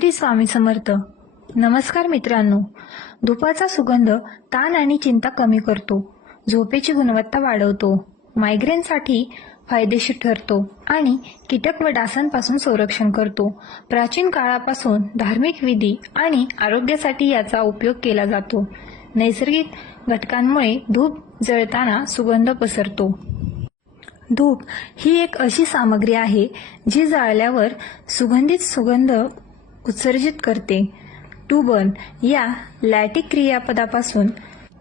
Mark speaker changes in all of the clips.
Speaker 1: श्री स्वामी समर्थ. नमस्कार मित्रांनो. धुपाचा सुगंध ताण आणि चिंता कमी करतो. झोपेची गुणवत्ता वाढवतो. मायग्रेनसाठी फायदेशीर ठरतो आणि कीटक व डासांपासून संरक्षण करतो. प्राचीन काळापासून धार्मिक विधी आणि आरोग्यासाठी याचा उपयोग केला जातो. नैसर्गिक घटकांमुळे धूप जळताना सुगंध पसरतो. धूप ही एक अशी सामग्री आहे जी जाळल्यावर सुगंधित सुगंध उत्सर्जित करते. टूबन या लॅटिक क्रियापदापासून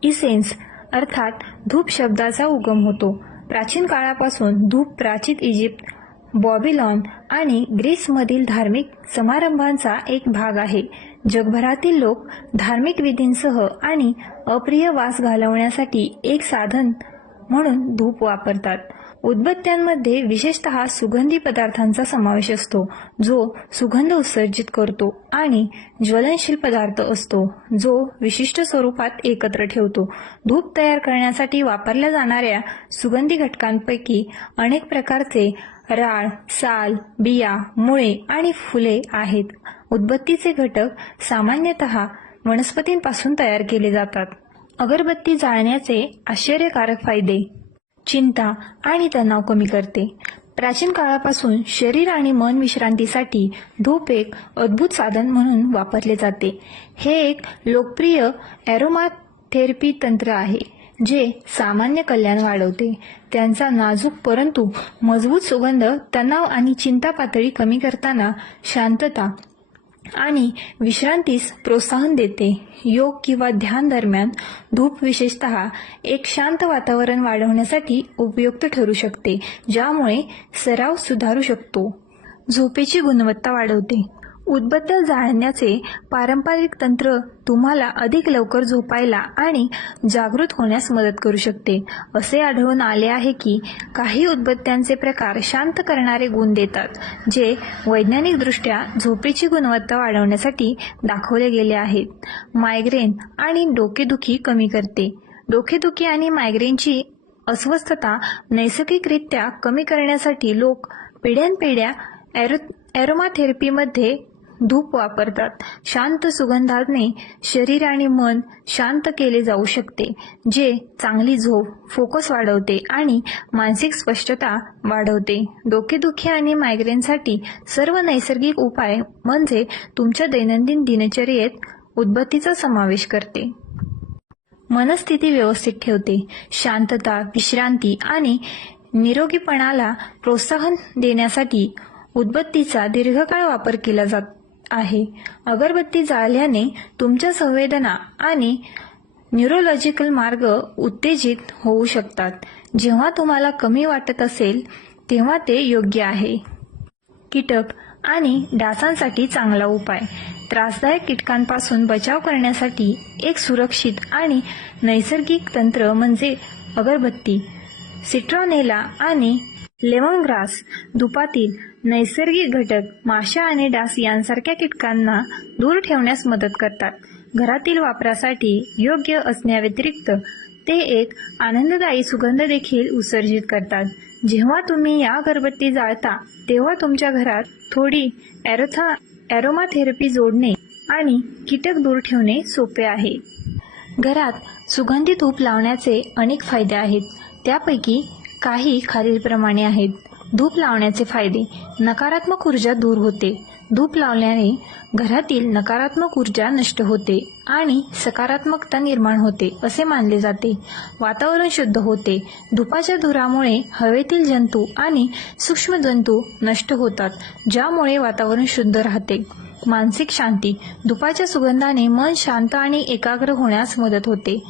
Speaker 1: इसेन्स अर्थात धूप शब्दाचा उगम होतो. प्राचीन काळापासून धूप प्राचीन इजिप्त बॉबिलॉन आणि ग्रीसमधील धार्मिक समारंभांचा एक भाग आहे. जगभरातील लोक धार्मिक विधींसह आणि अप्रिय वास घालवण्यासाठी एक साधन म्हणून धूप वापरतात. उदबत्त्यांमध्ये विशेषतः सुगंधी पदार्थांचा समावेश असतो जो सुगंध उत्सर्जित करतो आणि ज्वलनशील पदार्थ असतो जो विशिष्ट स्वरूपात एकत्र ठेवतो. धूप तयार करण्यासाठी वापरल्या जाणाऱ्या सुगंधी घटकांपैकी अनेक प्रकारचे राळ साल बिया मुळे आणि फुले आहेत. उदबत्तीचे घटक सामान्यतः वनस्पतींपासून तयार केले जातात. अगरबत्ती जाळण्याचे आश्चर्यकारक फायदे चिंता आणि तणाव कमी करते. प्राचीन काळापासून शरीर आणि मन विश्रांतीसाठी धूप एक अद्भुत साधन म्हणून वापरले जाते. हे एक लोकप्रिय एरोमा थेरपी तंत्र आहे जे सामान्य कल्याण वाढवते. त्यांचा नाजूक परंतु मजबूत सुगंध तणाव आणि चिंता पातळी कमी करताना शांतता आणि विश्रांतीस प्रोत्साहन देते. योग किंवा ध्यान दरम्यान धूप विशेषतः एक शांत वातावरण वाढवण्यासाठी उपयुक्त ठरू शकते ज्यामुळे सराव सुधारू शकतो. झोपेची गुणवत्ता वाढवते. उदबत्त्या जाळण्याचे पारंपरिक तंत्र तुम्हाला अधिक लवकर झोपायला आणि जागृत होण्यास मदत करू शकते. असे आढळून आले आहे की काही उदबत्त्यांचे प्रकार शांत करणारे गुण देतात जे वैज्ञानिकदृष्ट्या झोपेची गुणवत्ता वाढवण्यासाठी दाखवले गेले आहेत. मायग्रेन आणि डोकेदुखी कमी करते. डोकेदुखी आणि मायग्रेनची अस्वस्थता नैसर्गिकरित्या कमी करण्यासाठी लोक पिढ्यानपिढ्या ॲरो ॲरोमाथेरपीमध्ये धूप वापरतात. शांत सुगंधाने शरीर आणि मन शांत केले जाऊ शकते जे चांगली झोप फोकस वाढवते आणि मानसिक स्पष्टता वाढवते. डोकेदुखी आणि मायग्रेनसाठी सर्व नैसर्गिक उपाय म्हणजे तुमच्या दैनंदिन दिनचर्येत उदबत्तीचा समावेश करते. मनस्थिती व्यवस्थित ठेवते. शांतता विश्रांती आणि निरोगीपणाला प्रोत्साहन देण्यासाठी उदबत्तीचा दीर्घकाळ वापर केला जातो. आहे. अगरबत्ती जाळल्याने तुमच्या संवेदना आणि न्यूरोलॉजिकल मार्ग उत्तेजित होऊ शकतात. जेव्हा तुम्हाला कमी वाटत असेल तेव्हा ते योग्य आहे. कीटक आणि डासांसाठी चांगला उपाय. त्रासदायक कीटकांपासून बचाव करण्यासाठी एक सुरक्षित आणि नैसर्गिक तंत्र म्हणजे अगरबत्ती सिट्रॉनेला आणि लेमनग्रास धुपातील नैसर्गिक घटक माशा आणि डास यांसारख्या कीटकांना दूर ठेवण्यास मदत करतात. घरातील वापरासाठी योग्य असण्याव्यतिरिक्त ते एक आनंददायी सुगंध देखील उत्सर्जित करतात. जेव्हा तुम्ही या अगरबत्ती जाळता तेव्हा तुमच्या घरात थोडी ॲरोथा ॲरोमाथेरपी जोडणे आणि कीटक दूर ठेवणे सोपे आहे. घरात सुगंधी तूप लावण्याचे अनेक फायदे आहेत. त्यापैकी काही खालीलप्रमाणे आहेत. धूप लावण्याचे फायदे. नकारात्मक ऊर्जा दूर होते. धूप लावल्याने घरातील नकारात्मक ऊर्जा नष्ट होते आणि सकारात्मकता निर्माण होते असे मानले जाते. वातावरण शुद्ध होते. धुपाच्या धुरामुळे हवेतील जंतू आणि सूक्ष्म जंतू नष्ट होतात ज्यामुळे वातावरण शुद्ध राहते. मानसिक शांती. धुपाच्या सुगंधाने मन शांत आणि एकाग्र होण्यास मदत होते.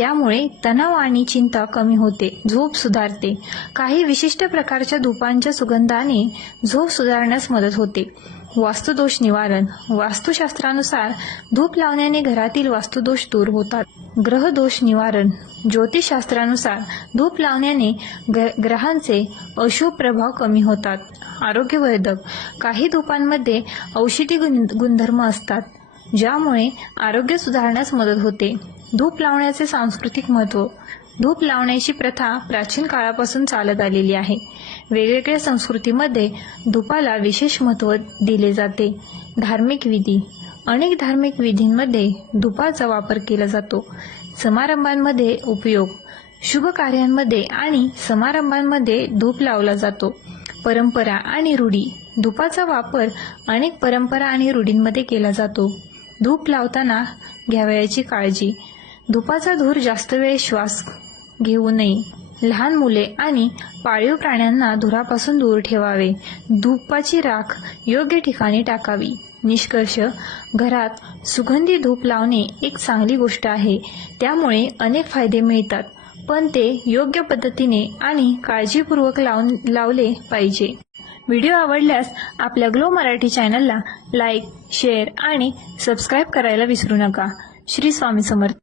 Speaker 1: त्यामुळे तणाव आणि चिंता कमी होते झोप सुधारते. काही विशिष्ट प्रकारच्या धुपांच्या सुगंधाने झोप सुधारण्यास मदत होते. वास्तुदोष निवारण. वास्तुशास्त्रानुसार धूप लावण्याने घरातील वास्तुदोष दूर होतात. ग्रहदोष निवारण. ज्योतिषशास्त्रानुसार धूप लावण्याने ग्रहांचे अशुभ प्रभाव कमी होतात. आरोग्यवर्धक. काही धूपांमध्ये औषधी गुणधर्म असतात ज्यामुळे आरोग्य सुधारण्यास मदत होते. धूप लावण्याचे सांस्कृतिक महत्त्व. धूप लावण्याची प्रथा प्राचीन काळापासून चालत आलेली आहे. वेगवेगळ्या संस्कृतीमध्ये धूपाला विशेष महत्त्व दिले जाते. धार्मिक विधी. अनेक धार्मिक विधींमध्ये धुपाचा वापर केला जातो. समारंभांमध्ये उपयोग. शुभ कार्यांमध्ये आणि समारंभांमध्ये धूप लावला जातो. परंपरा आणि रूढी. धुपाचा वापर अनेक परंपरा आणि रूढींमध्ये केला जातो. धूप लावताना घ्यावयाची काळजी. धुपाचा धूर जास्त वेळ श्वास घेऊ नये. लहान मुले आणि पाळीव प्राण्यांना धुरापासून दूर ठेवावे. धूपाची राख योग्य ठिकाणी टाकावी. निष्कर्ष घरात सुगंधी धूप लावणे एक चांगली गोष्ट आहे. त्यामुळे अनेक फायदे मिळतात पण ते योग्य पद्धतीने आणि काळजीपूर्वक लावून लावले पाहिजे. व्हिडिओ आवडल्यास आपल्या ग्लो मराठी चॅनलला लाईक शेअर आणि सबस्क्राईब करायला विसरू नका. श्री स्वामी समर्थ.